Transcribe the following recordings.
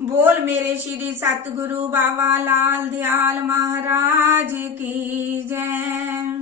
बोल मेरे श्री सतगुरु बाबा लाल दयाल महाराज की जय।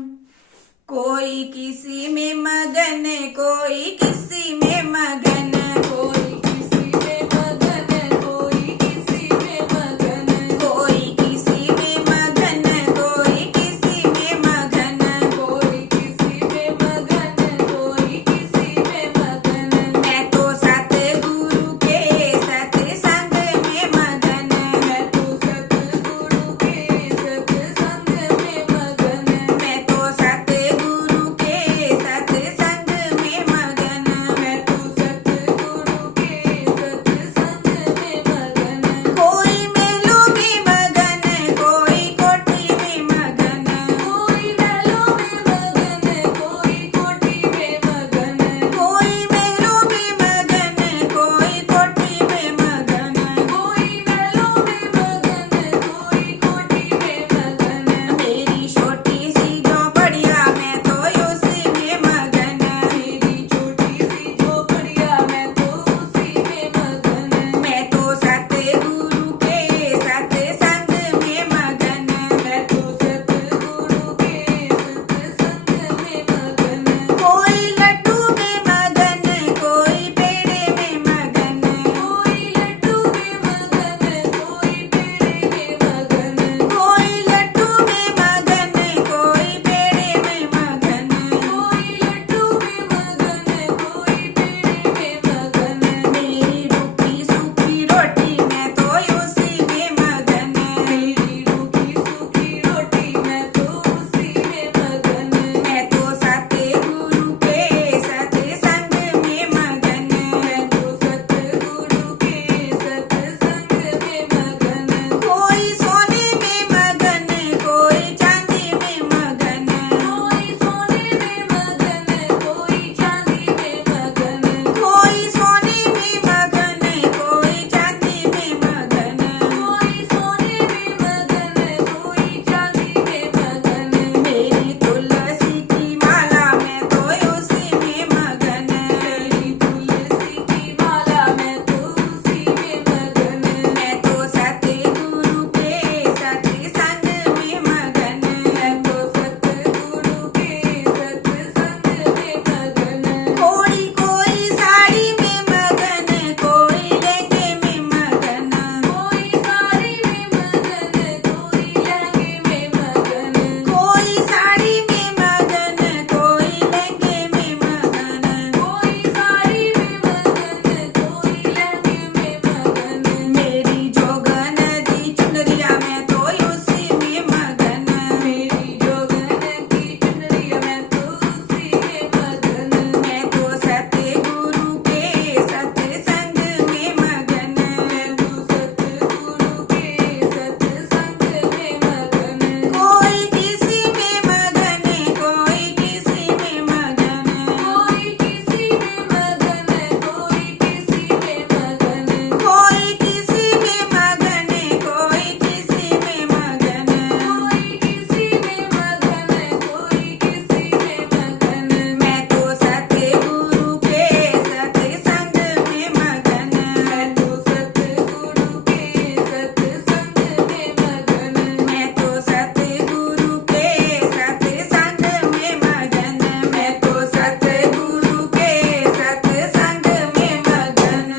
कोई किसी में मगन, कोई किसी में मगन, कोई किसी में मगन, कोई किसी में मगन, कोई किसी में मगन, कोई किसी में मगन, कोई किसी में मगन, कोई किसी में मगन। मैं तो सतगुरु के सत्संग में मगन, मैं तो सतगुरु के सत्संग में मगन, मैं तो सतगुरु के सत्संग में मगन, मैं तो सतगुरु के सत्संग में मगन। कोई मेलों में मगन, कोई कोठी में मगन, कोई मेलों में मगन, कोई कोठी में मगन, कोई मेलों में मगन, कोई कोठी में मगन, कोई मेलों में मगन, कोई कोठी में मगन। मेरी छोटी सी झोपड़िया मैं तो उसी में मगन, मेरी छोटी सी झोपड़िया मैं तो उसी में मगन। मैं तो सतगुरु के सत्संग में मगन, मैं तो सतगुरु के सत्संग में मगन। कोई लड्डू में मगन, कोई पेड़े में मगन, कोई लड्डू में मगन, कोई पेड़े में मगन, कोई लड्डू में मगन, कोई पेड़े में मगन, कोई लड्डू में मगन, कोई पेड़े में मगन। मेरी रूखी सूखी रोटी मैं तो उसी में मगन, मेरी रूखी सूखी रोटी मैं तो उसी में मगन। मैं तो सतगुरु के सत्संग में मगन, मैं तो सतगुरु के सत्संग में मगन। कोई सोने में मगन, कोई चांदी में मगन, कोई सोने में मगन, कोई चांदी में मगन, कोई सोने में मगन, कोई चांदी में मगन, कोई सोने में मगन, कोई चांदी में मगन। मेरी तुलसी की माला मैं तो उसी में मगन, मेरी तुलसी की माला मैं तो उसी में मगन। मैं तो सतगुरु के सत्संग में मगन, मैं तो सतगुरु के सत्संग में मगन। कोई कोई साड़ी में मगन, कोई लहंगे में मगन, कोई साड़ी में मगन, कोई लहंगे में मगन, कोई साड़ी में मगन, कोई लहंगे में मगन, कोई साड़ी में मगन, कोई लहंगे में मगन। मेरी जोगन की चुनरिया मैं तो उसी में मगन, मेरी जोगन की चुनरिया मैं तो उसी में मगन। मैं तो सतगुरु के सत्संग में मगन, मैं तो सतगुरु के सत्संग में मगन। कोई किसी में मगन, कोई किसी में मगन, कोई किसी में मगन, कोई किसी में मगन, कोई किसी में मगन, कोई किसी में मगन, कोई किसी में मगन, कोई किसी में मगन। मैं तो सतगुरु के सत्संग में मगन, मैं तो सतगुरु के सत्संग में मगन, मैं तो सतगुरु के सत्संग में मगन, मैं तो सतगुरु के सत्संग में मगन।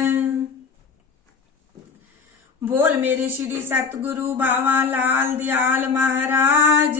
बोल मेरे श्री सतगुरु बाबा लाल दयाल महाराज